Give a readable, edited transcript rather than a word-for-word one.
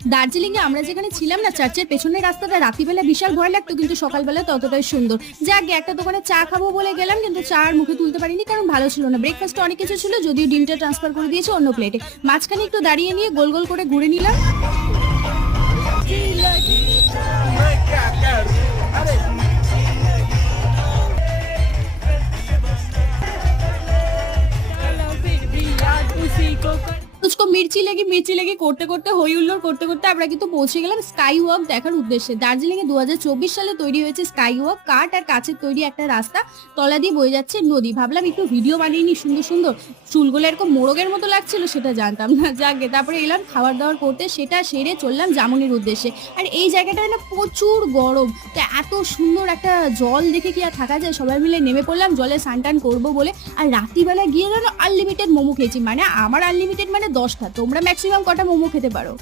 দার্জিলিং এ আমরা যেখানে ছিলাম না, চার্চের পেছনের রাস্তাটা রাত্রিবেলা বিশাল ভয় লাগতো, কিন্তু সকালবেলা ততটাই সুন্দর। যাকে একটা দোকানে চা খাবো বলে গেলাম, কিন্তু চা আর মুখে তুলতে পারিনি, কারণ ভালো ছিল না। ব্রেকফাস্টে অনেক কিছু ছিল, যদিও ডিমটা ট্রান্সফার করে দিয়েছে অন্য প্লেটে। মাঝখানে একটু দাঁড়িয়ে নিয়ে গোল গোল করে ঘুরে নিলাম। তুচকো মির্চি লেগে করতে করতে হই হুল্লোড় করতে করতে আমরা কিন্তু পৌঁছে গেলাম স্কাই ওয়াক দেখার উদ্দেশ্যে। দার্জিলিং এ 2024 সালে তৈরি হয়েছে স্কাই ওয়াক। কাঠ আর কাছের তৈরি একটা রাস্তা, তলা দিয়ে বয়ে যাচ্ছে নদী। ভাবলাম একটু ভিডিও বানিয়ে নি সুন্দর সুন্দর। চুলগুলো এরকম মোরগের মতো লাগছিল সেটা জানতাম না। যাকে তারপরে এলাম খাবার দাবার করতে, সেটা সেরে চললাম জামুনির উদ্দেশ্যে। আর এই জায়গাটায় না প্রচুর গরম, তা এত সুন্দর একটা জল দেখে কি আর থাকা যায়। সবাই মিলে নেমে পড়লাম জলে স্নান টান করবো বলে। আর রাত্রিবেলা গিয়ে যেন আনলিমিটেড মোমো খেয়েছি। মানে আমার আনলিমিটেড মানে 10টা, তোমরা ম্যাক্সিমাম কটা মোমো খেতে পারো?